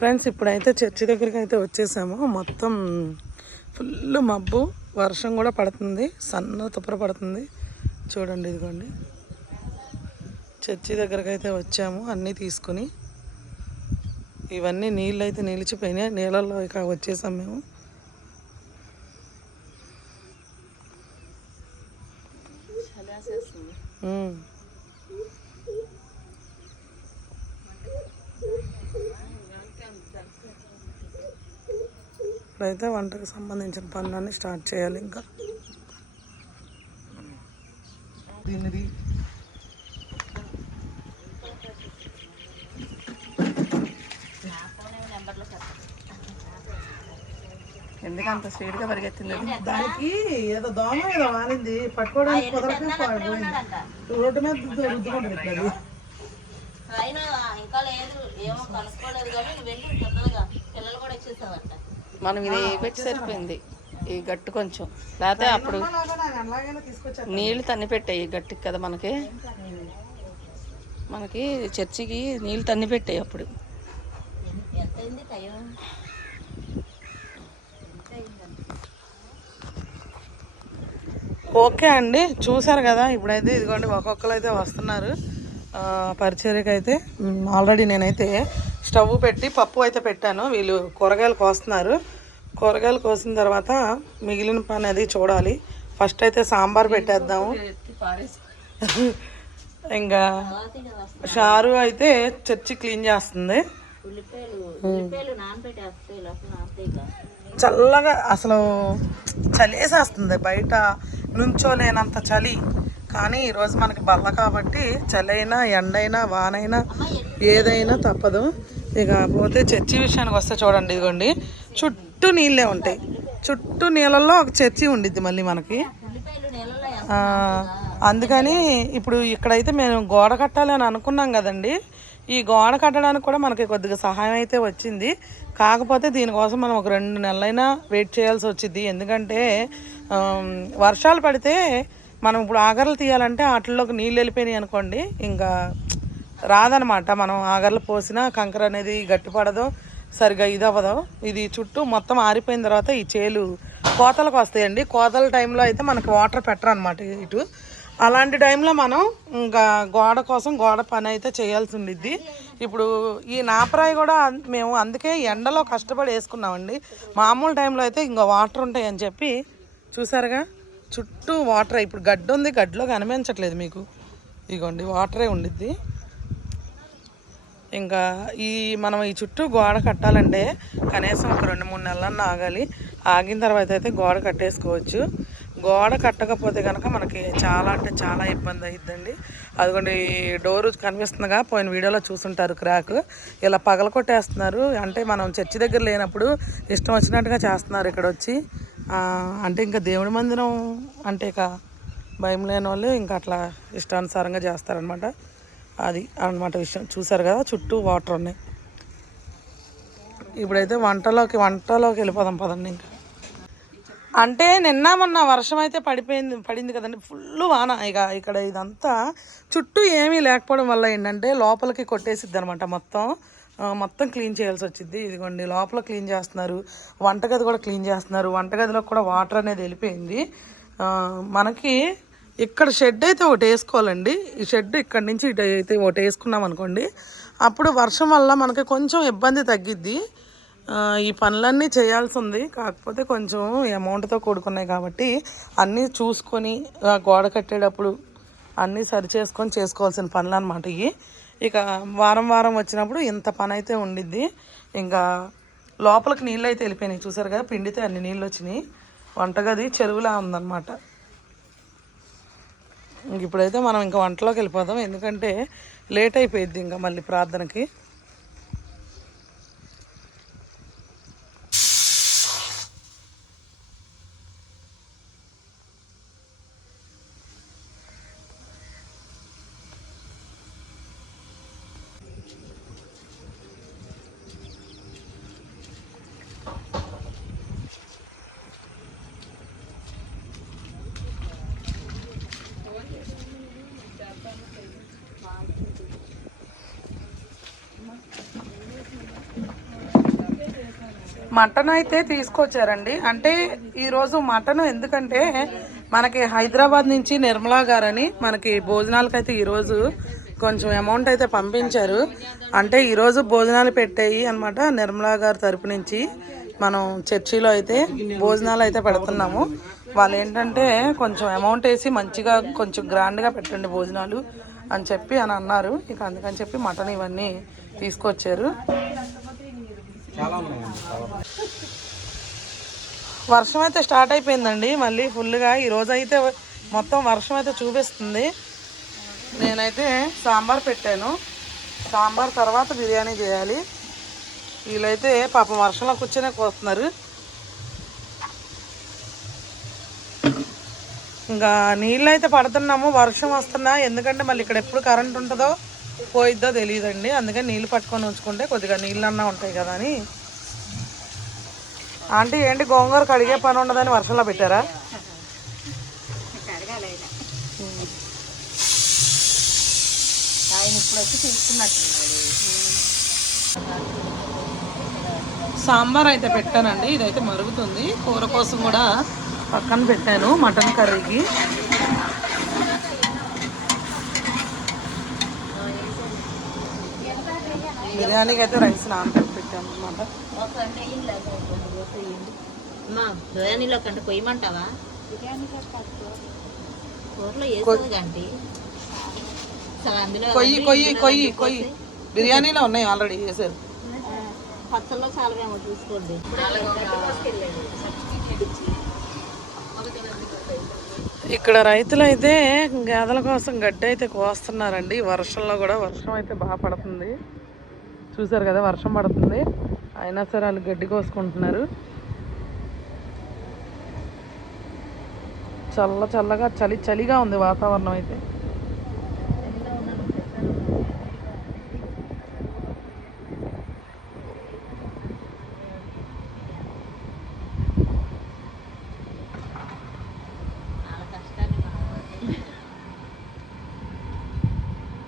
Friends ఇప్పుడైతే church దగ్గరికి అయితే వచ్చేసాము. మొత్తం ఫుల్ మబ్బు, వర్షం కూడా పడుతుంది, సన్న తుప్పర పడుతుంది. చూడండి ఇదిగోండి, చర్చి దగ్గరికి అయితే వచ్చాము అన్నీ తీసుకుని. ఇవన్నీ నీళ్ళు అయితే నిలిచిపోయినాయి, నీళ్ళల్లో ఇక వచ్చేసాం మేము. ఇప్పుడైతే వంటకు సంబంధించిన పనులన్నీ స్టార్ట్ చేయాలి. ఇంకా దీనిది ఎందుకంత స్పీడ్గా పరిగెత్తింది? దానికి ఏదో దోమ ఏదో వాలింది, పట్టుకోవడానికి కుదరక పోయింది. రోడ్డు మీద రుద్దుకుంటుంది. మనం ఇది పెట్టి సరిపోయింది, ఈ గట్టు కొంచెం, లేకపోతే అప్పుడు నీళ్ళు తన్ని పెట్టాయి గట్టికి కదా. మనకి చర్చికి నీళ్ళు తన్ని పెట్టాయి అప్పుడు. ఓకే అండి, చూసారు కదా. ఇప్పుడైతే ఇదిగోండి ఒక్కొక్కరు అయితే వస్తున్నారు పరిచర్యకి అయితే. ఆల్రెడీ నేనైతే స్టవ్ పెట్టి పప్పు అయితే పెట్టాను. వీళ్ళు కూరగాయలు కోస్తున్నారు. కూరగాయలు కోసిన తర్వాత మిగిలిన పని అది చూడాలి. ఫస్ట్ అయితే సాంబార్ పెట్టేద్దాము. ఇంకా షారు అయితే చర్చి క్లీన్ చేస్తుంది. చల్లగా అసలు చలేసేస్తుంది, బయట నుంచోలేనంత చలి. కానీ ఈరోజు మనకి బల్ల కాబట్టి చలి అయినా ఎండైనా వానైనా ఏదైనా తప్పదు. ఇక పోతే చర్చి విషయానికి వస్తే చూడండి, ఇదిగోండి చుట్టూ నీళ్ళే ఉంటాయి. చుట్టూ నీళ్ళల్లో ఒక చర్చి ఉండిద్ది మళ్ళీ మనకి. అందుకని ఇప్పుడు ఇక్కడైతే మేము గోడ కట్టాలి అని అనుకున్నాం కదండి. ఈ గోడ కట్టడానికి కూడా మనకి కొద్దిగా సహాయం అయితే వచ్చింది. కాకపోతే దీనికోసం మనం ఒక 2 నెలలైనా వెయిట్ చేయాల్సి వచ్చింది. ఎందుకంటే వర్షాలు పడితే మనం ఇప్పుడు ఆగర్లు తీయాలంటే వాటిల్లోకి నీళ్ళు వెళ్ళిపోయినాయి అనుకోండి, ఇంకా రాదనమాట. మనం ఆగర్లు పోసినా కంకర అనేది గట్టిపడదు, సరిగా ఇది అవ్వదు. ఇది చుట్టూ మొత్తం ఆరిపోయిన తర్వాత ఈ చేలు కోతలకు వస్తాయండి. కోతల టైంలో అయితే మనకి వాటర్ పెట్టరు అనమాట ఇటు. అలాంటి టైంలో మనం ఇంకా గోడ కోసం గోడ పని అయితే చేయాల్సి ఉండిద్ది. ఇప్పుడు ఈ నాపరాయి కూడా మేము అందుకే ఎండలో కష్టపడి వేసుకున్నామండి. మామూలు టైంలో అయితే ఇంకా వాటర్ ఉంటాయి అని చెప్పి. చూసారుగా చుట్టూ వాటర్. ఇప్పుడు గడ్డి ఉంది, గడ్డిలో కనిపించట్లేదు మీకు. ఇగోండి వాటరే ఉండిద్ది. ఇంకా మనం ఈ చుట్టూ గోడ కట్టాలంటే కనీసం ఒక 2-3 నెలలన్నా ఆగాలి. ఆగిన తర్వాత అయితే గోడ కట్టేసుకోవచ్చు. గోడ కట్టకపోతే కనుక మనకి చాలా అంటే చాలా ఇబ్బంది అవుతుందండి. అదిగోండి డోరు కనిపిస్తుందిగా, పోయిన వీడియోలో చూసుంటారు క్రాక్. ఇలా పగల కొట్టేస్తున్నారు. అంటే మనం చర్చి దగ్గర లేనప్పుడు ఇష్టం వచ్చినట్టుగా చేస్తున్నారు ఇక్కడ వచ్చి. అంటే ఇంకా దేవుడి మందిరం అంటే ఇక భయం లేని వాళ్ళు ఇంకా అట్లా ఇష్టానుసారంగా చేస్తారనమాట. అది అన్నమాట విషయం. చూసారు కదా చుట్టూ వాటర్ ఉన్నాయి. ఇప్పుడైతే వంటలోకి వెళ్ళిపోదాం పదండి. ఇంకా అంటే నిన్న మొన్న వర్షం అయితే పడింది కదండి, ఫుల్ వాన. ఇక్కడ ఇదంతా చుట్టూ ఏమీ లేకపోవడం వల్ల ఏంటంటే లోపలికి కొట్టేసిద్ది అనమాట. మొత్తం క్లీన్ చేయాల్సి వచ్చింది. ఇదిగోండి లోపల క్లీన్ చేస్తున్నారు, వంటగది కూడా క్లీన్ చేస్తున్నారు. వంటగదిలో కూడా వాటర్ అనేది వెళ్ళిపోయింది. మనకి ఇక్కడ షెడ్ అయితే ఒకటి వేసుకోవాలండి. ఈ షెడ్ ఇక్కడ నుంచి ఇటు అయితే ఒకటి వేసుకున్నాం అనుకోండి, అప్పుడు వర్షం వల్ల మనకి కొంచెం ఇబ్బంది తగ్గిద్ది. ఈ పనులన్నీ చేయాల్సి ఉంది. కాకపోతే కొంచెం అమౌంట్తో కూడుకున్నాయి కాబట్టి అన్నీ చూసుకొని గోడ కట్టేటప్పుడు అన్నీ సరి చేసుకొని చేసుకోవాల్సిన పనులు అనమాట ఇవి. ఇక వారం వచ్చినప్పుడు ఇంత పని అయితే ఉండిద్ది. ఇంకా లోపలికి నీళ్ళు అయితే వెళ్ళిపోయినాయి. చూసారు కదా, పిండితే అన్ని నీళ్ళు వచ్చినాయి. వంటగది చెరువులా ఉందన్నమాట. ఇప్పుడైతే మనం ఇంకా వంటలోకి వెళ్ళిపోదాం, ఎందుకంటే లేట్ అయిపోయిద్ది ఇంకా మళ్ళీ ప్రార్థనకి. మటన్ అయితే తీసుకొచ్చారండి. అంటే ఈరోజు మటన్ ఎందుకంటే మనకి హైదరాబాద్ నుంచి నిర్మలా గారని మనకి భోజనాలకైతే ఈరోజు కొంచెం అమౌంట్ అయితే పంపించారు. అంటే ఈరోజు భోజనాలు పెట్టాయి అనమాట. నిర్మలా గారి తరపు నుంచి మనం చర్చిలో అయితే భోజనాలు అయితే పెడుతున్నాము. వాళ్ళు ఏంటంటే కొంచెం అమౌంట్ వేసి మంచిగా కొంచెం గ్రాండ్గా పెట్టండి భోజనాలు అని చెప్పి అని అన్నారు. ఇక అందుకని చెప్పి మటన్ ఇవన్నీ తీసుకొచ్చారు. వర్షం అయితే స్టార్ట్ అయిపోయిందండి మళ్ళీ ఫుల్గా. ఈరోజు అయితే మొత్తం వర్షం అయితే చూపిస్తుంది. నేనైతే సాంబార్ పెట్టాను. సాంబార్ తర్వాత బిర్యానీ చేయాలి. వీళ్ళైతే పాపం వర్షంలో కూర్చొనే కోస్తున్నారు. ఇంకా నీళ్ళు అయితే పడుతున్నాము, వర్షం వస్తున్నా. ఎందుకంటే మళ్ళీ ఇక్కడ ఎప్పుడు కరెంట్ ఉంటుందో పోయిద్దో తెలియదండి. అందుకని నీళ్ళు పట్టుకొని ఉంచుకుంటే కొద్దిగా నీళ్ళన్నా ఉంటాయి కదా అని. ఆంటీ ఏంటి గోంగూర కడిగే పని ఉండదని వర్షంలో పెట్టారా? సాంబార్ అయితే పెట్టానండి. ఇదైతే మరుగుతుంది. కూర కోసం కూడా పక్కన పెట్టాను మటన్ కర్రీకి. బిర్యానీకి అయితే రైస్ నానబెట్టి పెట్టాను అనమాట. బిర్యానీలో కంటే కొయ్యమంటావా? కొయ్యి కొయ్యి కొయ్యి కొయ్యి బిర్యానీలో ఉన్నాయి ఆల్రెడీ వేసారు. పచ్చల్లో చాలా చూసుకోండి. ఇక్కడ రైతులు అయితే గేదెల కోసం గడ్డి అయితే కోస్తున్నారండి. వర్షంలో కూడా వర్షం అయితే బాగా పడుతుంది. చూసారు కదా వర్షం పడుతుంది, అయినా సరే వాళ్ళు గడ్డి కోసుకుంటున్నారు. చల్లగా చలిగా ఉంది వాతావరణం అయితే.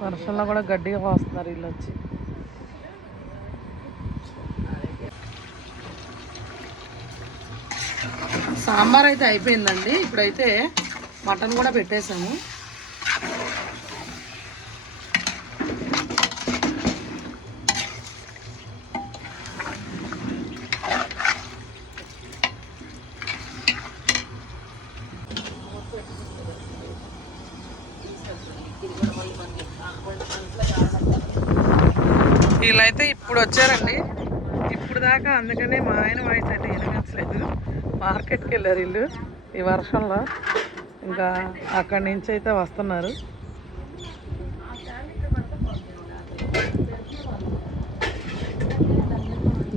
వర్షంలో కూడా గడ్డిగా కోస్తున్నారు వీళ్ళు వచ్చి. సాంబార్ అయితే అయిపోయిందండి. ఇప్పుడైతే మటన్ కూడా పెట్టేసాము. వీళ్ళైతే ఇప్పుడు వచ్చారండి. ఇప్పుడు దాకా అందుకనే మా ఆయన వాయిస్ అయితే వినిపించలేదు. మార్కెట్కి వెళ్ళారు వీళ్ళు ఈ వర్షంలో. ఇంకా అక్కడి నుంచి అయితే వస్తున్నారు.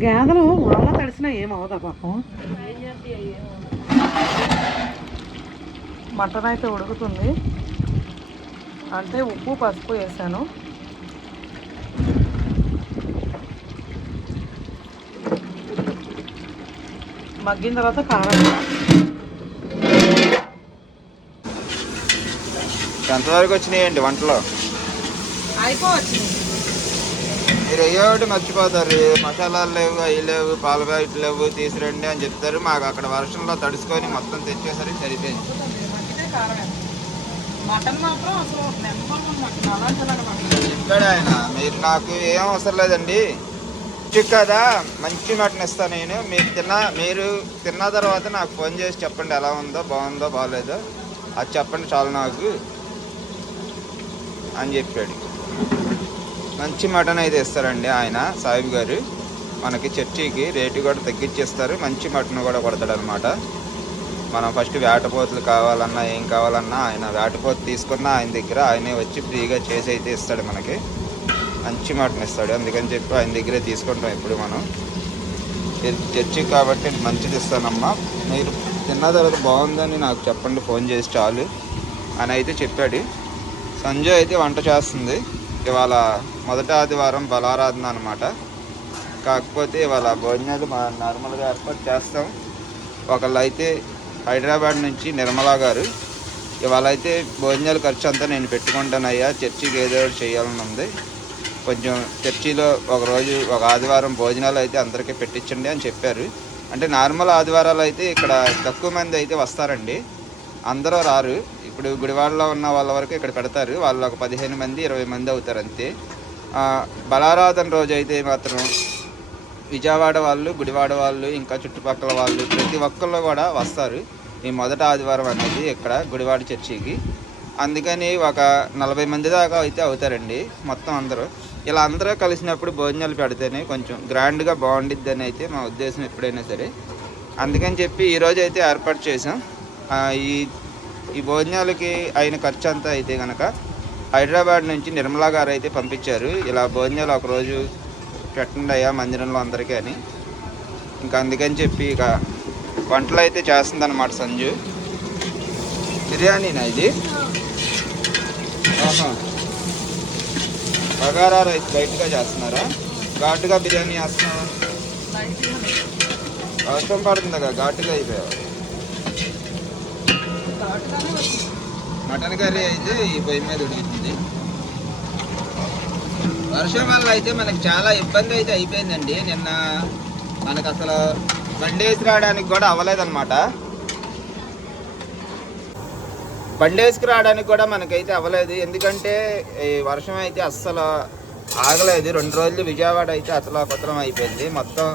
గేదెలు వల్ల తడిసినా ఏమవుతా పాపం. మటన్ అయితే ఉడుకుతుంది. అంటే ఉప్పు పసుపు వేసాను. మగ్గిన తర్వాత కారం. ఎంతవరకు వచ్చినాయండి వంటలో? అయిపోవచ్చు. మీరు అయ్యోటి మర్చిపోతారు. మసాలాలు లేవు, అవి లేవు, పాల ప్యాకెట్ లేవు, తీసురండి అని చెప్తారు. మాకు అక్కడ వర్షంలో తడుచుకొని మొత్తం తెచ్చేసరికి సరిపోయింది. ఇక్కడ ఆయన మీరు నాకు ఏం అవసరం లేదండి. కదా మంచి మటన్ ఇస్తాను నేను. మీరు తిన్న తర్వాత నాకు ఫోన్ చేసి చెప్పండి ఎలా ఉందో, బాగుందో బాగలేదో అది చెప్పండి చాలు నాకు అని చెప్పాడు. మంచి మటన్ అయితే ఇస్తారండి ఆయన సాహిబ్ గారు. మనకి చర్చికి రేటు కూడా తగ్గించేస్తారు. మంచి మటన్ కూడా కొడతాడు అనమాట. మనం ఫస్ట్ వేటపోతులు కావాలన్నా ఏం కావాలన్నా ఆయన వేటపోతు తీసుకున్నా ఆయన దగ్గర ఆయనే వచ్చి ఫ్రీగా చేసి అయితే ఇస్తాడు. మనకి మంచి మటన్ ఇస్తాడు. అందుకని చెప్పి ఆయన దగ్గరే తీసుకుంటాం ఇప్పుడు మనం. చర్చి కాబట్టి మంచిది ఇస్తానమ్మా, మీరు తిన్న తర్వాత బాగుందని నాకు చెప్పండి ఫోన్ చేసి చాలు అని అయితే చెప్పాడు. సంజయ్ అయితే వంట చేస్తుంది. ఇవాళ మొదటి ఆదివారం బలారాధన అనమాట. కాకపోతే ఇవాళ భోజనాలు మా నార్మల్గా ఏర్పాటు చేస్తాం. ఒకళ్ళు అయితే హైదరాబాద్ నుంచి నిర్మలా గారు, ఇవాళ అయితే భోజనాల ఖర్చు అంతా నేను పెట్టుకుంటానయ్యా, చర్చికి ఏదో ఒకటి చేయాలని ఉంది కొంచెం చర్చిలో ఒక ఆదివారం భోజనాలు అయితే అందరికీ పెట్టించండి అని చెప్పారు. అంటే నార్మల్ ఆదివారాలు అయితే ఇక్కడ తక్కువ మంది అయితే వస్తారండి, అందరూ రారు. ఇప్పుడు గుడివాడలో ఉన్న వాళ్ళ వరకు ఇక్కడ పెడతారు, వాళ్ళు ఒక 15 మంది 20 మంది అవుతారు అంతే. బలారాధన రోజు అయితే మాత్రం విజయవాడ వాళ్ళు, గుడివాడ వాళ్ళు, ఇంకా చుట్టుపక్కల వాళ్ళు ప్రతి ఒక్కళ్ళు కూడా వస్తారు ఈ మొదటి ఆదివారం అనేది ఇక్కడ గుడివాడ చర్చికి. అందుకని ఒక 40 మంది దాకా అయితే అవుతారండి మొత్తం అందరూ. ఇలా అందరూ కలిసినప్పుడు భోజనాలు పెడితేనే కొంచెం గ్రాండ్గా బాగుండిద్ది అని అయితే మా ఉద్దేశం ఎప్పుడైనా సరే. అందుకని చెప్పి ఈరోజు అయితే ఏర్పాటు చేసాం. ఈ భోజనాలకి అయిన ఖర్చు అంతా అయితే కనుక హైదరాబాద్ నుంచి నిర్మలా గారు అయితే పంపించారు. ఇలా భోజనాలు ఒకరోజు పెట్టండి అయ్యా మందిరంలో అందరికీ అని. ఇంకా అందుకని చెప్పి ఇక వంటలు అయితే చేస్తుందన్నమాట సంజు. బిర్యానీనా ఇది? బగారా రైస్ లైట్గా చేస్తున్నారా? ఘాటుగా బిర్యానీ చేస్తున్నారా? వర్షం పడుతుంది కదా, ఘాటుగా అయిపోయావు. మటన్ కర్రీ అయితే ఈ పొయ్యి మీద ఉడుకుతుంది. వర్షం వల్ల అయితే మనకి చాలా ఇబ్బంది అయితే అయిపోయిందండి. నిన్న మనకు అసలు బండి వేసి రావడానికి కూడా అవ్వలేదన్నమాట. బండి వేసుకు రావడానికి కూడా మనకైతే అవ్వలేదు, ఎందుకంటే ఈ వర్షం అయితే అస్సలు ఆగలేదు. 2 రోజులు విజయవాడ అయితే అతలాకుతలం అయిపోయింది. మొత్తం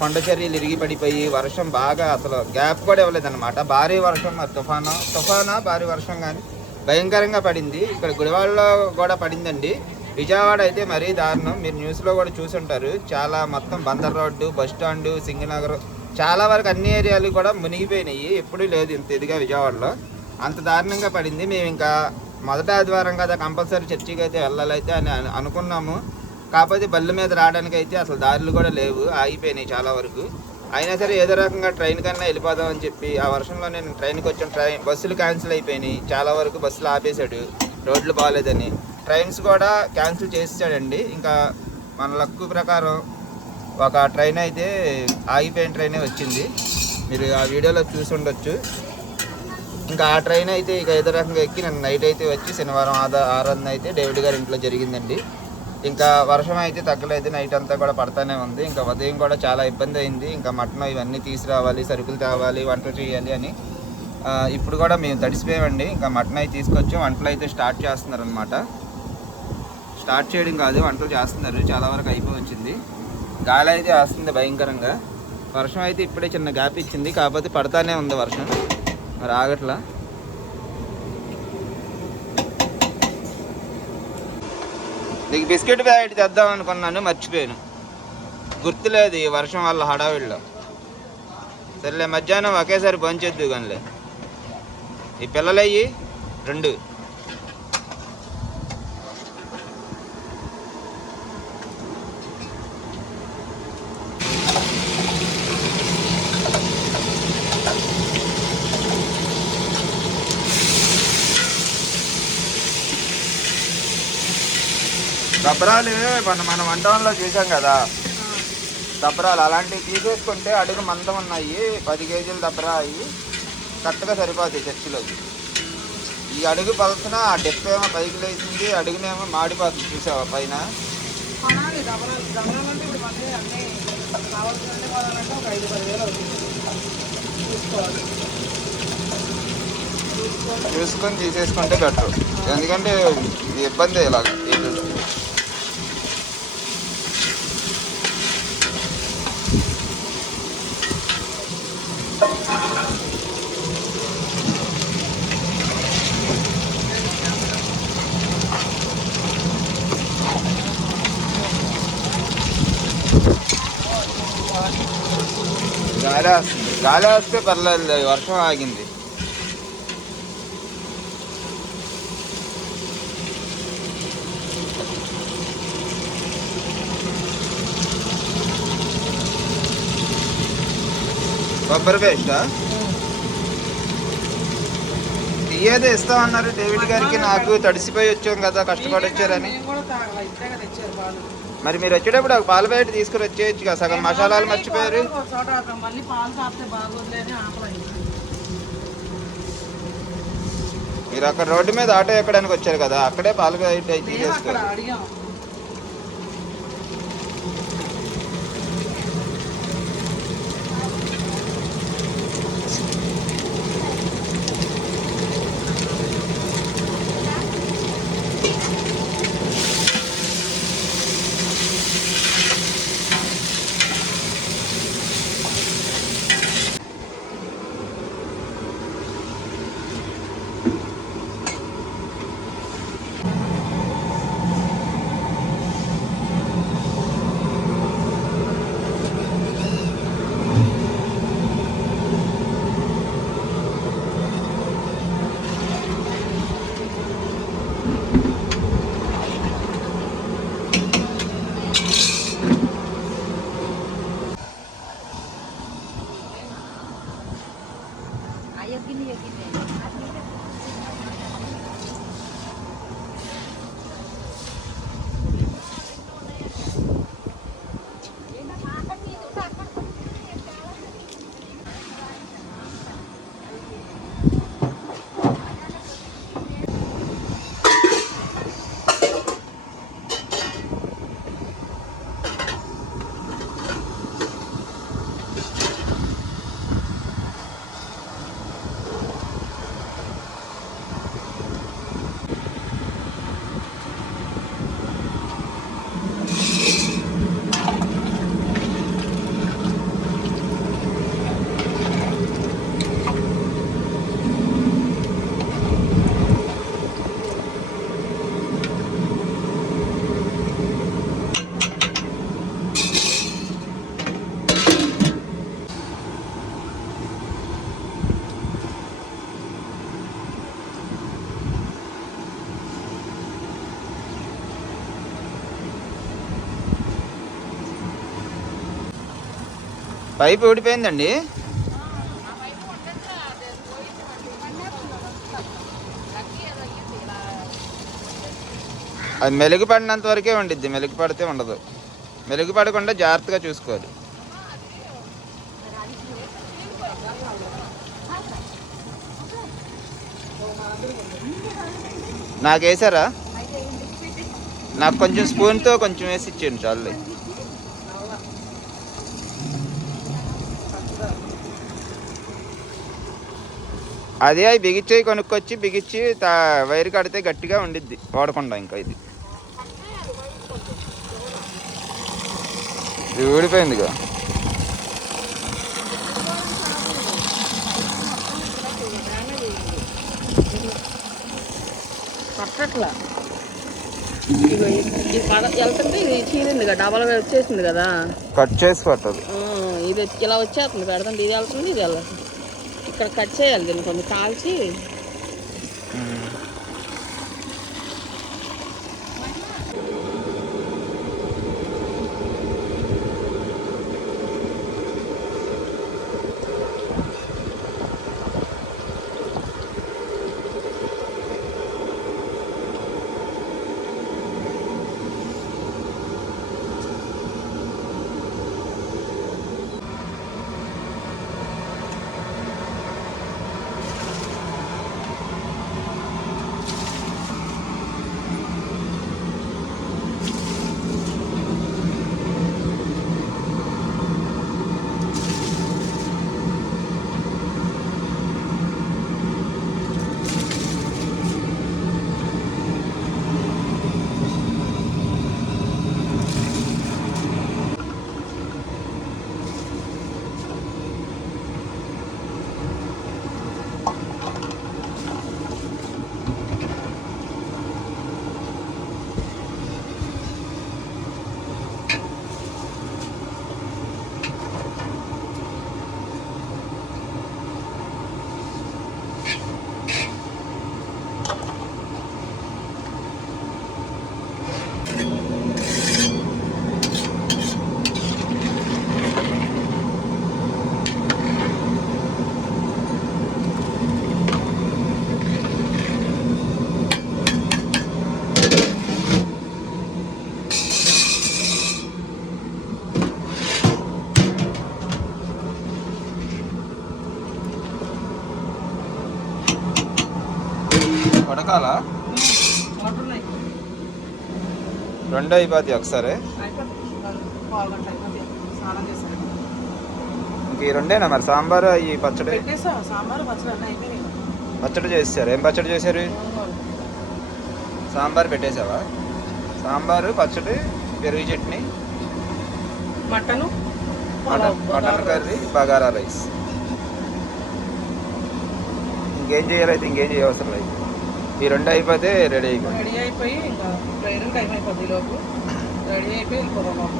కొండ చర్యలు ఇరిగి పడిపోయి వర్షం బాగా అసలు గ్యాప్ కూడా ఇవ్వలేదన్నమాట. భారీ వర్షం, తుఫానా భారీ వర్షం కానీ భయంకరంగా పడింది. ఇక్కడ గుడివాడలో కూడా పడిందండి. విజయవాడ అయితే మరీ దారుణం. మీరు న్యూస్లో కూడా చూసుంటారు. చాలా మొత్తం Bandar road, bus stand, Singh Nagar చాలా వరకు అన్ని ఏరియాలు కూడా మునిగిపోయినాయి. ఎప్పుడూ లేదు ఇంత ఇదిగా విజయవాడలో, అంత దారుణంగా పడింది. మేము ఇంకా మొదటి ఆదివారం కదా కంపల్సరీ చర్చికి అయితే వెళ్ళాలైతే అని అనుకున్నాము. కాకపోతే బళ్ళు మీద రావడానికి అయితే అసలు దారులు కూడా లేవు, ఆగిపోయినాయి చాలా వరకు. అయినా సరే ఏదో రకంగా ట్రైన్ కన్నా వెళ్ళిపోదాం అని చెప్పి ఆ వర్షంలో నేను ట్రైన్కి వచ్చాను. బస్సులు క్యాన్సిల్ అయిపోయినాయి, చాలా వరకు బస్సులు ఆపేశాడు రోడ్లు బాగాలేదని. ట్రైన్స్ కూడా క్యాన్సిల్ చేసేసాడండి. ఇంకా మన లక్కు ప్రకారం ఒక ట్రైన్ అయితే ఆగిపోయిన ట్రైనే వచ్చింది, మీరు ఆ వీడియోలో చూసి ఉండొచ్చు. ఇంకా ఆ ట్రైన్ అయితే ఇక ఏదో రకంగా ఎక్కి నన్ను నైట్ అయితే వచ్చి శనివారం ఆరాధన అయితే డేవిడ్ గారి ఇంట్లో జరిగిందండి. ఇంకా వర్షం అయితే తగ్గలేదు, నైట్ అంతా కూడా పడతానే ఉంది. ఇంకా ఉదయం కూడా చాలా ఇబ్బంది అయింది. ఇంకా మటన్ ఇవన్నీ తీసుకురావాలి, సరుకులు తేవాలి, వంటలు చేయాలి అని ఇప్పుడు కూడా మేము తడిసిపోయామండి. ఇంకా మటన్ అయితే తీసుకొచ్చాం, వంటలు అయితే స్టార్ట్ చేస్తున్నారనమాట. స్టార్ట్ చేయడం కాదు, వంటలు చేస్తున్నారు. చాలా వరకు అయిపోయి వచ్చింది. గాలి అయితే వేస్తుంది భయంకరంగా. వర్షం అయితే ఇప్పుడే చిన్న గ్యాప్ ఇచ్చింది, కాకపోతే పడతానే ఉంది వర్షం, మరి ఆగట్లా. నీకు బిస్కెట్ ప్యాకెట్ తెద్దాం అనుకున్నాను, మర్చిపోయాను, గుర్తులేదు ఈ వర్షం వల్ల హడావిడిలో. సరేలే మధ్యాహ్నం ఒకేసారి పంచేద్దు కానిలే. ఈ పిల్లలయ్యి 2 దబ్బరాలు మన వంటంలో చూసాం కదా, దబ్బరాలు అలాంటివి తీసేసుకుంటే అడుగు మందం ఉన్నాయి. 10 కేజీల దబ్బరా అవి కరెక్ట్గా సరిపోతాయి చర్చిలోకి. ఈ అడుగు పలసిన ఆ డెప్ ఏమో పైకి లేచింది, అడుగునేమో మాడిపోతుంది చూసావా పైన. చూసుకొని తీసేసుకుంటే బెటర్, ఎందుకంటే ఇది ఇబ్బంది ఇలాగ. గాలి వస్తే పర్లేదు, వర్షం ఆగింది. కొబ్బరి పేస్టా? ఇయ్యేదే ఇస్తామన్నారు డేవిడ్ గారికి, నాకు తడిసిపోయి వచ్చాం కదా, కష్టపడి వచ్చారని. మరి మీరు వచ్చేటప్పుడు ఒక పాల ప్యాకెట్ తీసుకుని వచ్చేయచ్చు కదా, సగం మసాలాలు మర్చిపోయారు. మీరు అక్కడ రోడ్డు మీద ఆటో ఎక్కడానికి వచ్చారు కదా, అక్కడే పాల ప్యాకెట్ అయితే తీసేసుకోరు. పైపు ఊడిపోయిందండి. అది మెలుగు పడినంత వరకే ఉండిద్ది, మెలుగు పడితే ఉండదు. మెలుగు పడకుండా జాగ్రత్తగా చూసుకోవాలి. నాకు వేసారా? నాకు కొంచెం స్పూన్తో కొంచెం వేసి ఇచ్చేయండి చాలు. అదే అవి బిగించేవి కొనుక్కొచ్చి బిగించి వైరు కడితే గట్టిగా ఉండిద్ది, వాడకుండా. ఇంకా ఇది ఊడిపోయిందిగా. పట్టట్లా వెళ్తుంటే ఇది చీలింది కదా, డబల్ వచ్చేసింది కదా, కట్ చేసి పట్టాలి. ఇది ఇలా వచ్చేస్తుంది పెడుతుంది, ఇది వెళ్తుంది ఇది వెళ్ళదు. ఇక్కడ కట్ చేయాలి దీన్ని కొంచెం కాల్చి. పడకాలా రెండు అయిపోతాయి ఒకసారి. ఇంక ఈ రెండేనా మరి? సాంబారు ఈ పచ్చడి పచ్చడి చేశారు. ఏం పచ్చడి చేశారు? సాంబార్ పెట్టేసావా? సాంబారు, పచ్చడి, పెరుగు chutney, mutton curry, bagara rice. ఇంకేం చేయాలి? అయితే ఇంకేం చేయవసరం లేదు. ఈ రెండు అయిపోతే రెడీ అయిపోయి ఇంకా టైం అయిపోద్ది. లోపు రెడీ అయిపోయి వెళ్ళిపోదాం.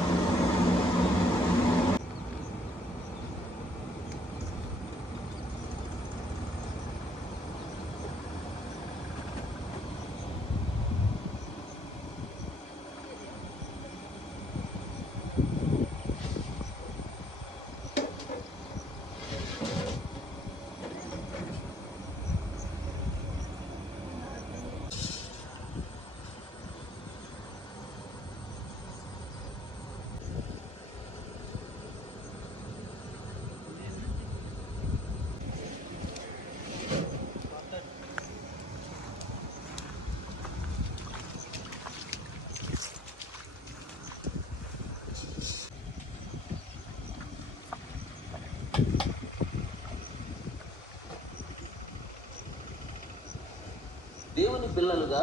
దేవుని పిల్లలుగా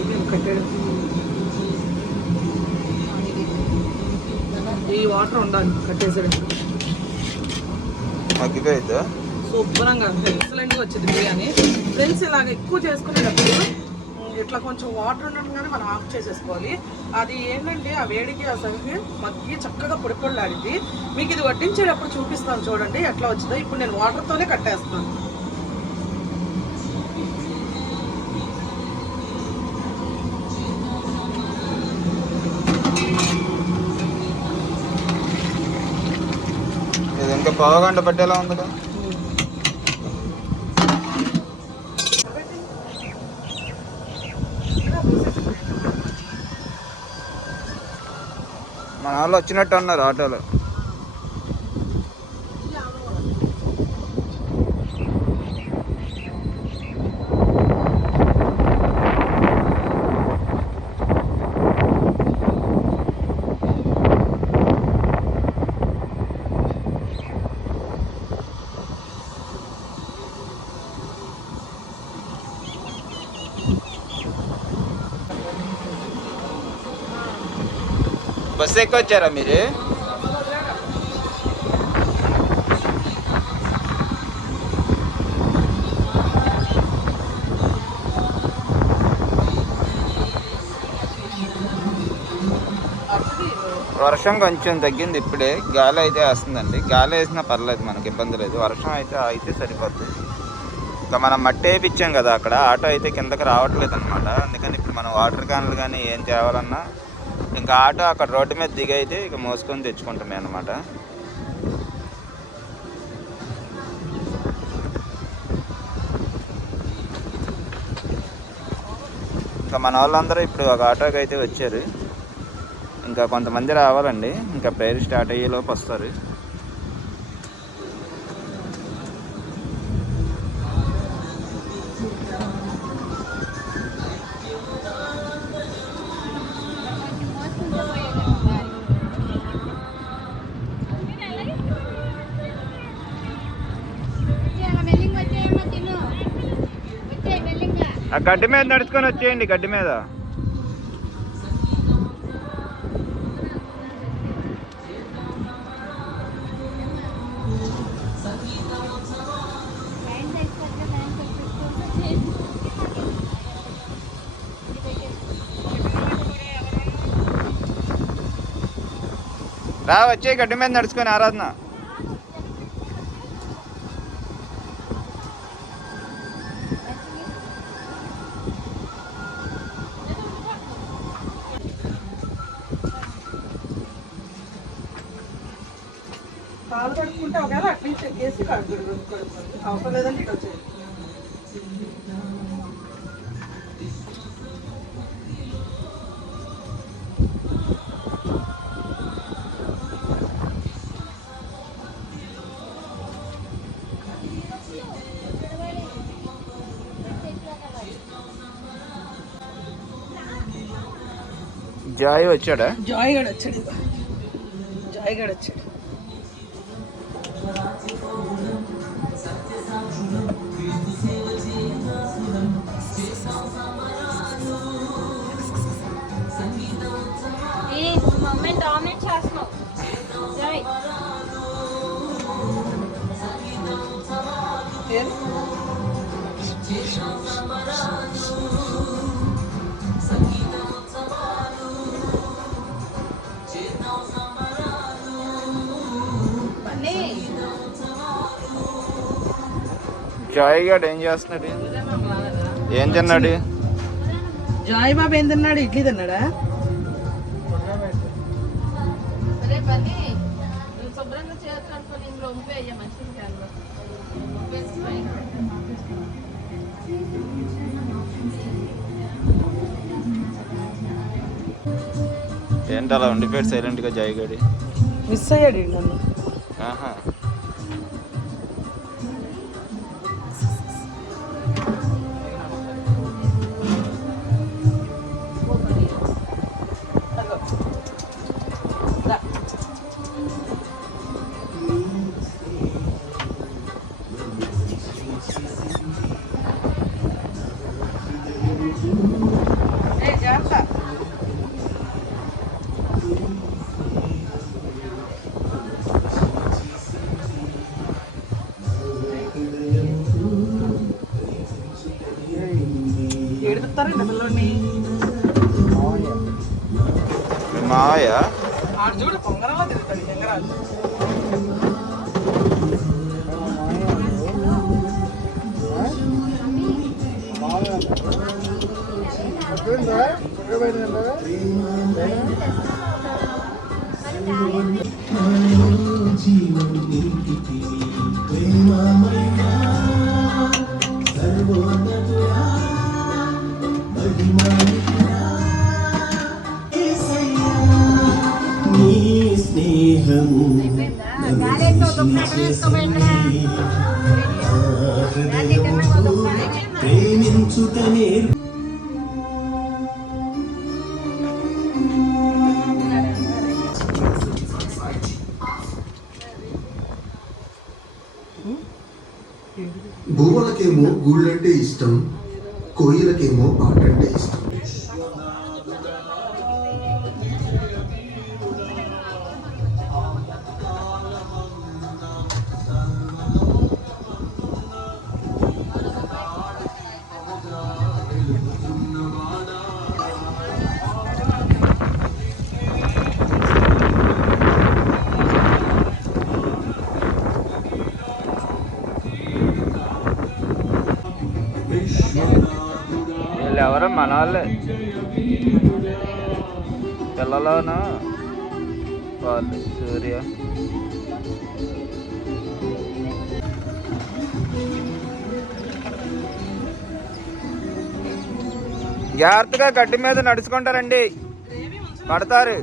ఇది కట్టేయడం. ఈ వాటర్ ఉండాలి కట్టేసాడు. మగ్గిపోయిద్దా? శుభ్రంగా ఎక్సలెంట్గా వచ్చింది బిర్యానీ. ఫ్రెండ్స్ ఇలాగ ఎక్కువ చేసుకునేటప్పుడు ఇట్లా కొంచెం వాటర్ ఉండగానే మనం ఆఫ్ చేసేసుకోవాలి. అది ఏంటంటే ఆ వేడికి అసలు మగ్గి చక్కగా పొడి పొడిలాడింది. మీకు ఇది వడ్డించేటప్పుడు చూపిస్తాను చూడండి ఎట్లా వచ్చిందో. ఇప్పుడు నేను వాటర్తోనే కట్టేస్తాను. ఇది ఇంకా పావుగంట పట్టేలా ఉందిగా. మన వాళ్ళు వచ్చినట్టు అన్నారు ఆటోలో. బస్సు ఎక్కి వచ్చారా మీరు? వర్షం కొంచెం తగ్గింది ఇప్పుడే. గాలి అయితే వేస్తుందండి. గాలి వేసినా పర్లేదు, మనకి ఇబ్బంది లేదు. వర్షం అయితే సరిపోద్ది. ఇంకా మనం మట్టి వేయించాం కదా అక్కడ, ఆటో అయితే కిందకి రావట్లేదు అనమాట. అందుకని ఇప్పుడు మనం వాటర్ క్యాన్లు కానీ ఏం తేవాలన్నా ఇంకా ఆటో అక్కడ రోడ్డు మీద దిగి అయితే ఇక మోసుకొని తెచ్చుకుంటామే అన్నమాట. ఇంకా మన వాళ్ళందరూ ఇప్పుడు ఒక ఆటోకి అయితే వచ్చారు. ఇంకా కొంతమంది రావాలండి. ఇంకా ప్రేయర్ స్టార్ట్ అయ్యేలోపు వస్తారు. ఆ గడ్డి మీద నడుచుకొని వచ్చేయండి. గడ్డి మీద రా, వచ్చే గడ్డి మీద నడుచుకొని ఆరాధన. కాలు కడుక్కుంటే ఒకవేళ అట్లీస్ట్ వేసి కడుక్కోండి. అవసరం లేదంటే ఇటు వచ్చేది. జాయ్ వచ్చాడా? జాయ్ గడ్ వచ్చాడు. జాయ్ గడ్ వచ్చాడు. జాయ్ గారు ఏం చేస్తున్నాడు? ఏం తిన్నాడు? జాయ్ బాబు ఏం తిన్నాడు? ఇడ్లీ తిన్నాడా? ఏంటి అలా ఉండిపోయాడు సైలెంట్గా జాయ్ గడి? మిస్ అయ్యాడు నన్ను. ఆహా, పిలుస్తారండి పిల్లల్ని. మావయ్య ఆడు చూడు పొంగరంలో తిరుగుతాడు లింగరాజు. ప్రేమించుటనే భూములకేమో గూళ్ళంటే ఇష్టం, కోయిలకేమో పాటంటే ఇష్టం. వీళ్ళు ఎవరు మన వాళ్ళే పిల్లలోను వాళ్ళు సూర్య. జాగ్రత్తగా గడ్డి మీద నడుచుకుంటారండి, పడతారు.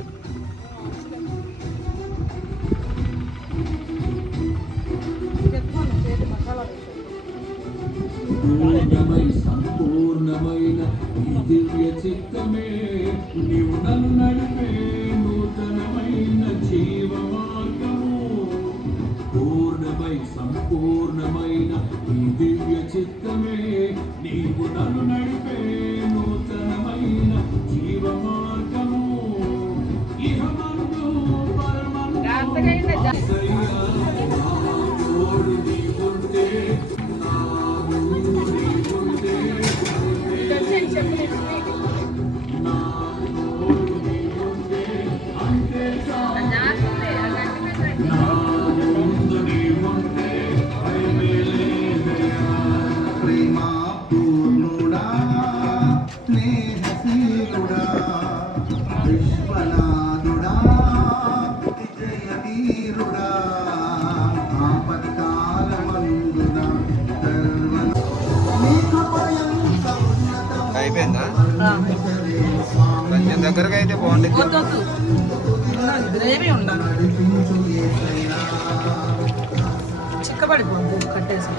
పూర్ణమై సంపూర్ణమైన ఈ దివ్య చిత్తమే నీవు నన్ను నడిపే నూతనమైన జీవ మార్గము. పూర్ణమై సంపూర్ణమైన ఈ దివ్య చిత్తమే నీవు నన్ను నడిపే నూతనమైన జీవ మార్గము. ఇహమందు పరమందు తోడు నీవుంటే ప్రేమా పూర్ణుడా, స్నేహశీలుడా, విశ్వనాథుడా, విజయవీరుడా, ఆపత్కాలమందున సర్వ నీకు పర్యంత ఉన్నతం. అయిపోయిందా? కొంచెం దగ్గరగా అయితే బాగుంటుంది. వద్దొద్దు, గ్రేవీ ఉండాలి, చిక్కబడిపోద్ది కట్టేసి.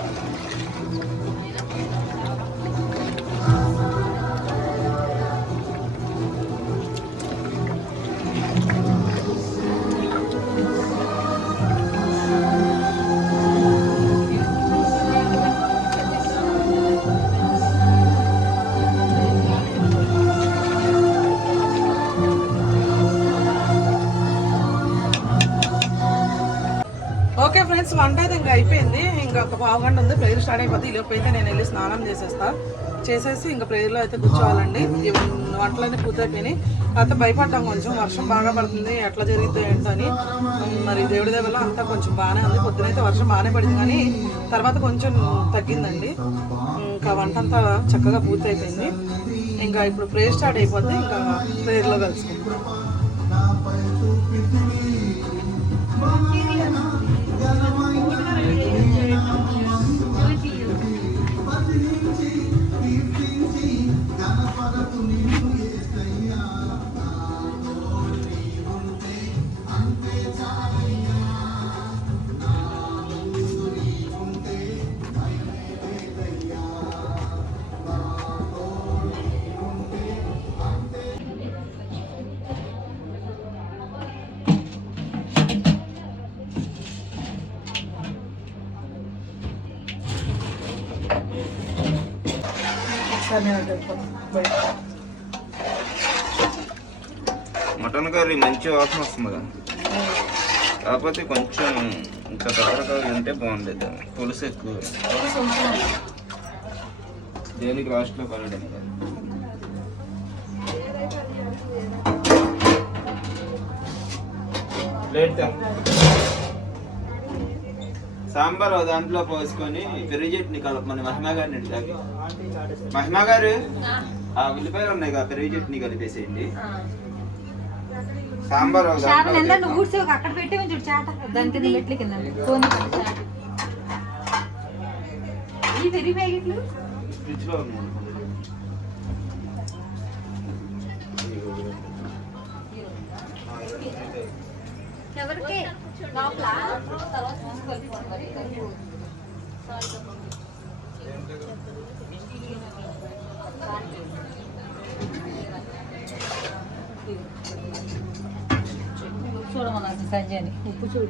ఓకే ఫ్రెండ్స్, వంట అయితే ఇంకా అయిపోయింది. ఇంకా ఒక పావు గంట ఉంది, ప్రేయర్ స్టార్ట్ అయిపోతుంది. ఈలోపు అయితే నేను వెళ్ళి స్నానం చేసేసి ఇంకా ప్రేయర్లో అయితే కూర్చోవాలండి. వంటలన్నీ పూర్తయిపోయినాయి. కాకపోతే భయపడ్డాం కొంచెం, వర్షం బాగా పడుతుంది, ఎట్లా జరిగితే ఏంటని. మరి దేవుడి దగ్గర అంతా కొంచెం బాగానే ఉంది. పొద్దునైతే వర్షం బాగానే పడింది, కానీ తర్వాత కొంచెం తగ్గిందండి. ఇంకా వంట అంతా చక్కగా పూర్తి అయిపోయింది. ఇంకా ఇప్పుడు ప్రేయర్ స్టార్ట్ అయిపోద్ది, ఇంకా ప్రేయర్లో కలుసుకుంటాం. మటన్ కర్రీ మంచి వాసన వస్తుంది కదా, కాకపోతే కొంచెం ఇంకా దగ్గరగా ఉంటే బాగుండేది. పులుసు ఎక్కువ దేనికి లాస్ట్లో పడడం కదా. ప్లేట్ సాంబార్ దాంట్లో పోసుకొని పెరుగు చట్నీ కలపమని మహిమా గారిని అడిగాకి. మహిమా గారు ఆ ఉల్లిపాయలు ఉన్నాయి కదా, పెరుగు చట్నీ కలిపేసేయండి. సాంబార్ అక్కడ పెట్టి చూడు చాట దాని కింద మెట్ల కింద ఈ పెరిగి ప్యాకెట్లు ఫ్రిడ్జ్ లో ఉన్నాయి. ఎవరికి లోపల తర్వాత మరి చూడమన్నా సంజయ్ ఉప్పు చూడు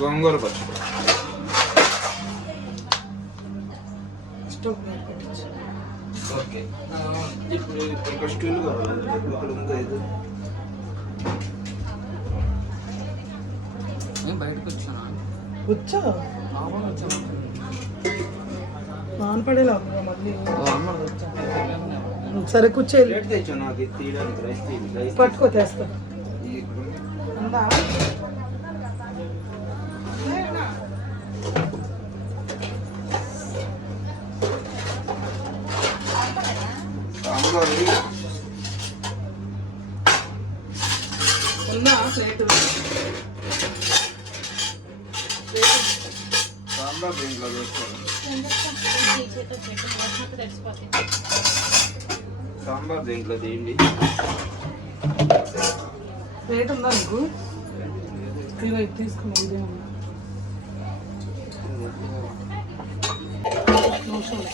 గోంగూర పచ్చడి. ఓకే, ఇప్పుడు ఇక్కడ స్టూల్ కావాలి. ఇక్కడ ఉందో ఇది బయటకు వచ్చాను. కూర్చో నానపడేలా మళ్ళీ. సరే కూర్చో. ప్లేట్ తెచ్చాను నాకు ఇది తీయడానికి. రైస్ పట్టుకో తెస్తా. సాంబార్ సాంబార్ దీంట్లో వేసుకోవాలి. సాంబార్ దీంట్లో తీయండి. ప్లేట్ ఉందా నీకు? తీసుకున్నా ఇదే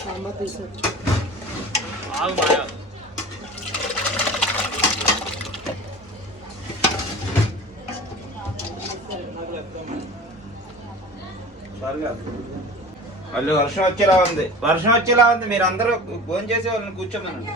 సాంబార్ తీసుకోవచ్చు. వాళ్ళు వర్షం వచ్చేలా ఉంది. మీరు అందరూ ఫోన్ చేసి వాళ్ళని కూర్చోమనండి.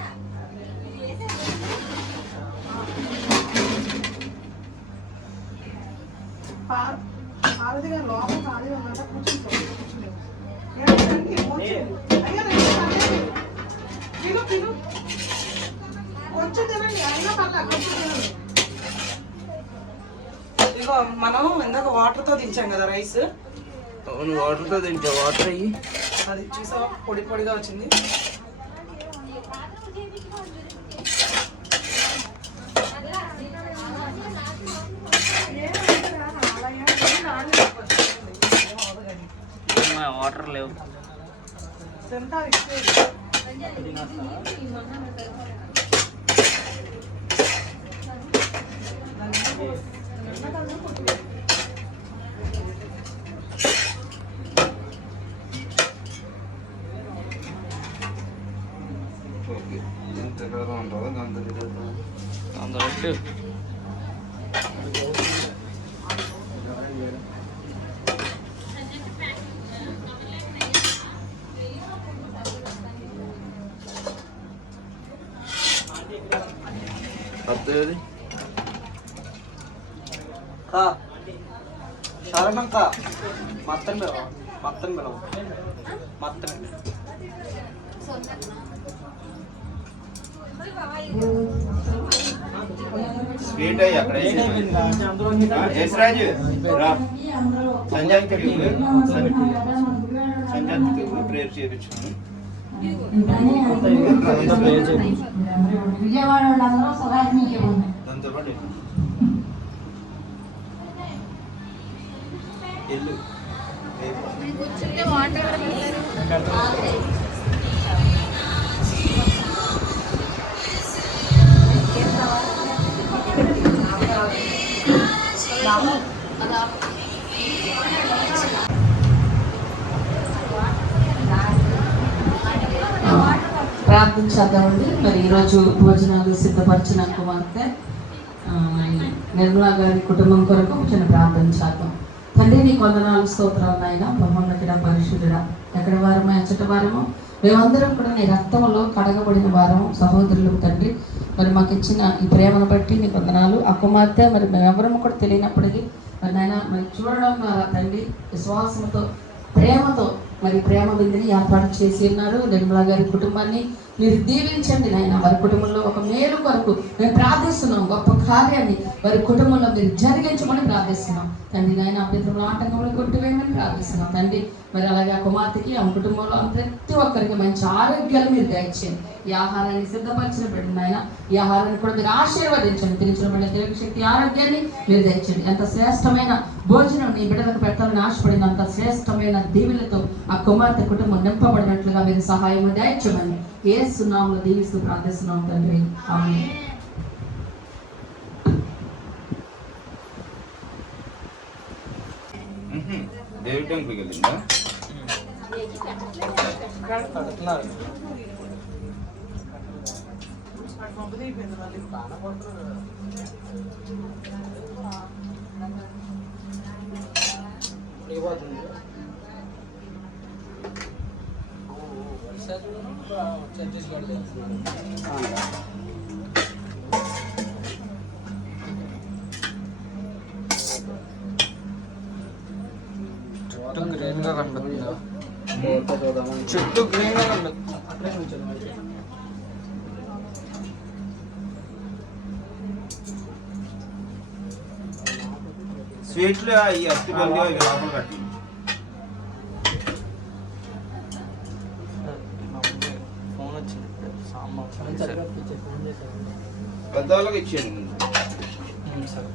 ఇగో మనం ఇందాక వాటర్తో దించాం కదా రైస్. అవును, వాటర్తో తింటా. వాటర్ అయ్యి అది చూసావా పొడి పొడిగా వచ్చింది. వాటర్ లేవు. శరణంక మత్తన్ మేడం స్వీట్ అయ్యి అక్కడ రాజు సంజానికి ప్రేయర్ చేయించుకుని దాంతో పాటు ఇల్లు ప్రార్థించేద్దామండి. మరి ఈరోజు భోజనాలు సిద్ధపరిచిన కుమార్తె నిర్మలా గారి కుటుంబం కొరకు చిన్న ప్రార్థన చేద్దాం. తండ్రి నీ వందనాలు స్తోత్రాలు నాయన. బ్రహ్మోన్నతుడ పరిశుద్ధుడా, ఎక్కడి వారమో ఎచ్చటి వారమో మేమందరం కూడా నీ రక్తంలో కడగబడిన వారము సహోదరులు తండ్రి. మరి మాకు ఇచ్చిన ఈ ప్రేమను బట్టి నీ వందనాలు. ఆ కుమార్తె మరి మేమెవరము కూడా తెలియనప్పటికీ మరి నాయన మరి చూడడం ద్వారా తండ్రి విశ్వాసంతో ప్రేమతో మరి ప్రేమ విందుని ఏర్పాటు చేసి ఉన్నారు. నిర్మలా గారి కుటుంబాన్ని మీరు దీవించండి నాయన. వారి కుటుంబంలో ఒక మేలు కొరకు మేము ప్రార్థిస్తున్నాం. గొప్ప కార్యాన్ని వారి కుటుంబంలో మీరు జరిగించమని ప్రార్థిస్తున్నాం తండ్రి. నాయన అభ్యంతరంలో ఆటంకంలో కొట్టివేయమని ప్రార్థిస్తున్నాం తండ్రి. మరి అలాగే ఆ కుమార్తెకి ఆ కుటుంబంలో ప్రతి ఒక్కరికి మంచి ఆరోగ్యాలు మీరు దయచేయండి. ఈ ఆహారాన్ని సిద్ధపరిచిన బిడ్డ నాయన, ఈ ఆహారాన్ని కూడా మీరు ఆశీర్వదించండి. తిరిచిన బిడ్డ తెలివి శక్తి ఆరోగ్యాన్ని మీరు దయచేయండి. ఎంత శ్రేష్టమైన భోజనం నీ బిడ్డలకు పెట్టాలని ఆశపడిన అంత శ్రేష్టమైన దీవులతో ఆ కుమార్తె కుటుంబం నింపబడినట్లుగా మీరు సహాయం దయచేయమని యేసు నామములో దీవిస్తూ ప్రార్థిస్తున్నాం తండ్రి. ఆమేన్. దేవుడి టెంపుల్కి వెళ్ళిందా? కడుతున్నారు. ఇవ్వతుంది ఛత్తీస్గఢ్ చుట్టూ గ్రీన్ గా కనిపిస్తుందా? చుట్టూ గ్రీన్ గా కనిపిస్తుంది. స్వీట్లు ఈ అత్తి బండి అవి లోపల కట్టి ఫోన్ వచ్చింది. పెద్దవాళ్ళకి ఇచ్చేయండి. సరే.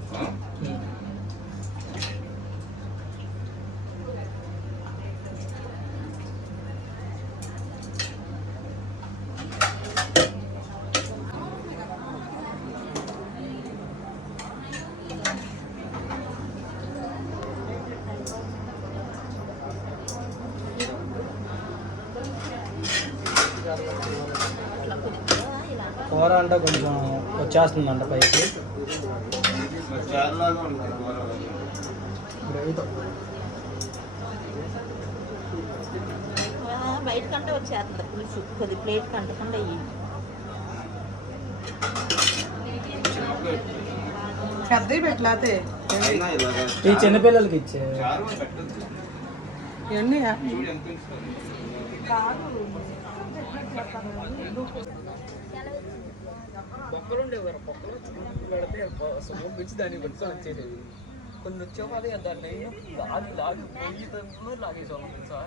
కూర అంటే కొంచెం వచ్చేస్తుందంట పైకి. బయట కంటే వచ్చేస్తుంది పులుసు. కొద్ది ప్లేట్ కంటకుండా పెద్దవి పెట్టలేతే ఈ చిన్నపిల్లలకి ఇచ్చే ఇవన్నీ బొక్కలు ఉండేవారు. బొక్కలు పెడితే సొమ్ము పిచ్చి దాన్ని పెడితే వచ్చేది. కొన్ని వచ్చేవాళ్ళు అదే దాన్ని లాగి లాగి పొయ్యి లాగేసేవాళ్ళం తెలుసా.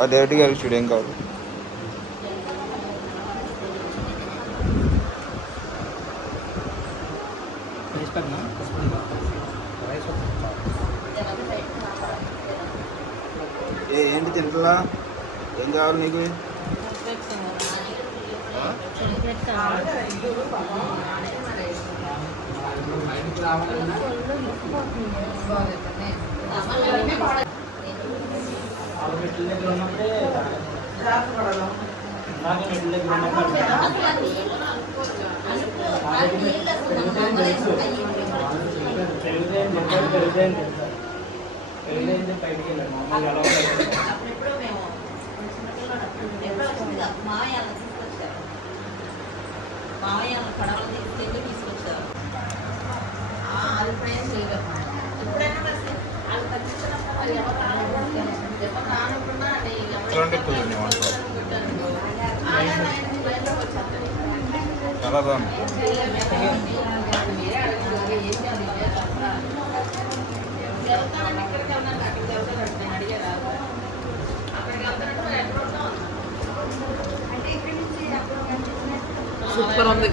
ఆ డైరెక్ట్గా వెళ్ళి చూడు ఏం కావాలి. ఏంటి తింటలా? ఏం కావాలి నీకు? మెట్ల దగ్గర ఉన్నప్పుడే నాకు మెట్ల దగ్గర ఉన్నప్పుడు పెరుగుదేంటి బయటికి వెళ్ళాను. మామూలుగా ఎలా మామయ్య పడవలు తీసుకొచ్చారు. అది ప్రయాణం చేయలేదు. ఎప్పుడైనా వాళ్ళు తగ్గించినప్పుడు ఎవరు రానకుండా చాలా బాగుంది. సూపర్ ఉంది.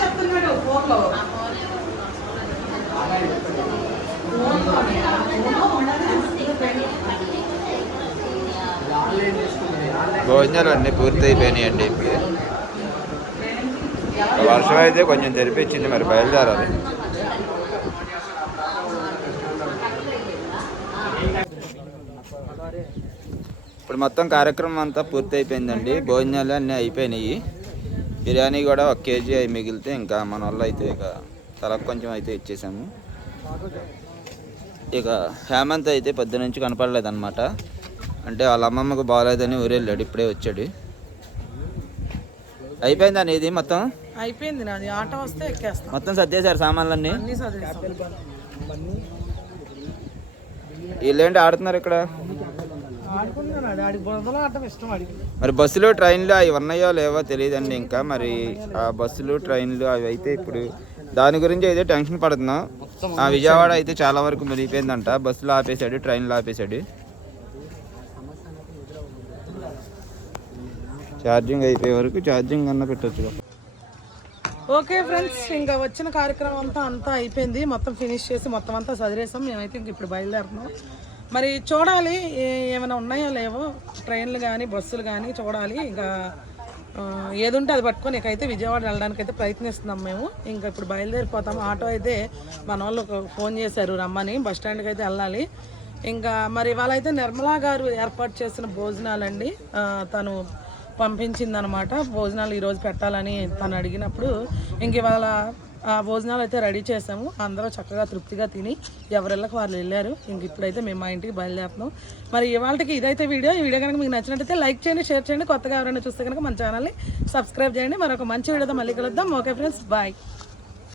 చెప్తున్నాడు ఫోన్లో. భోజనాలు అన్నీ పూర్తి అయిపోయినాయండి. ఇప్పుడు వర్షం అయితే కొంచెం తెరిపించింది, మరి బయలుదేరాలి. ఇప్పుడు మొత్తం కార్యక్రమం అంతా పూర్తి అయిపోయిందండి. భోజనాలు అన్నీ అయిపోయినాయి. బిర్యానీ కూడా 1 కేజీ అవి మిగిలితే ఇంకా మన వాళ్ళు అయితే ఇక తలకు కొంచెం అయితే ఇచ్చేసాము. ఇక హేమంత్ అయితే పొద్దు నుంచి కనపడలేదన్నమాట. అంటే వాళ్ళ అమ్మమ్మకు బాగాలేదని ఊరెళ్ళాడు, ఇప్పుడే వచ్చాడు. అయిపోయిందా నీది మొత్తం? అయిపోయింది నాది. ఆటో వస్తే ఎక్కేస్తాం. మొత్తం సర్దేశారు సామాన్లన్నీ? అన్నీ చదివేస్తాం. వీళ్ళేంటి ఆడుతున్నారు ఇక్కడ? ఆడుకుంటున్నాడు. ఆడికి బురదలో ఆడటం ఇష్టం ఆడికి. మరి బస్సులు ట్రైన్లు అవి ఉన్నాయో లేవో తెలియదండి ఇంకా. మరి ఆ బస్సులు ట్రైన్లు అవి అయితే ఇప్పుడు దాని గురించి అయితే టెన్షన్ పడుతున్నాం. ఆ విజయవాడ అయితే చాలా వరకు మునిగిపోయిందంట. బస్సులు ఆపేశాడు, ట్రైన్లు ఆపేశాడు. ఛార్జింగ్ అయిపోయే వరకు ఛార్జింగ్ అన్న పెట్టచ్చు. ఓకే ఫ్రెండ్స్, ఇంకా వచ్చిన కార్యక్రమం అంతా అయిపోయింది. మొత్తం ఫినిష్ చేసి మొత్తం అంతా చదివేసాం. మేమైతే ఇంక ఇప్పుడు బయలుదేరుతున్నాం. మరి చూడాలి ఏమైనా ఉన్నాయో లేవో, ట్రైన్లు కానీ బస్సులు కానీ చూడాలి. ఇంకా ఏది ఉంటే అది పట్టుకొని ఇకైతే విజయవాడ వెళ్ళడానికి అయితే ప్రయత్నిస్తున్నాం మేము. ఇంకా ఇప్పుడు బయలుదేరిపోతాం. ఆటో అయితే మన వాళ్ళు ఫోన్ చేశారు రమ్మని, బస్ స్టాండ్కి అయితే వెళ్ళాలి. ఇంకా మరి వాళ్ళైతే నిర్మలా గారు ఏర్పాటు చేసిన భోజనాలండి, తను పంపించిందనమాట. భోజనాలు ఈరోజు పెట్టాలని తను అడిగినప్పుడు ఇంక ఇవాళ ఆ భోజనాలు అయితే రెడీ చేసాము. అందరూ చక్కగా తృప్తిగా తిని ఎవరెళ్ళకి వాళ్ళు వెళ్ళారు. ఇంక ఇప్పుడైతే మేము మా ఇంటికి బయలుదేరుతున్నాం. మరి ఇవాళకి ఇదైతే వీడియో. ఈ వీడియో కనుక మీకు నచ్చినట్టయితే లైక్ చేయండి, షేర్ చేయండి. కొత్తగా ఎవరైనా చూస్తే కనుక మన ఛానల్ని సబ్స్క్రైబ్ చేయండి. మరొక మంచి వీడియోతో మళ్ళీ కలుద్దాం. Okay friends, bye.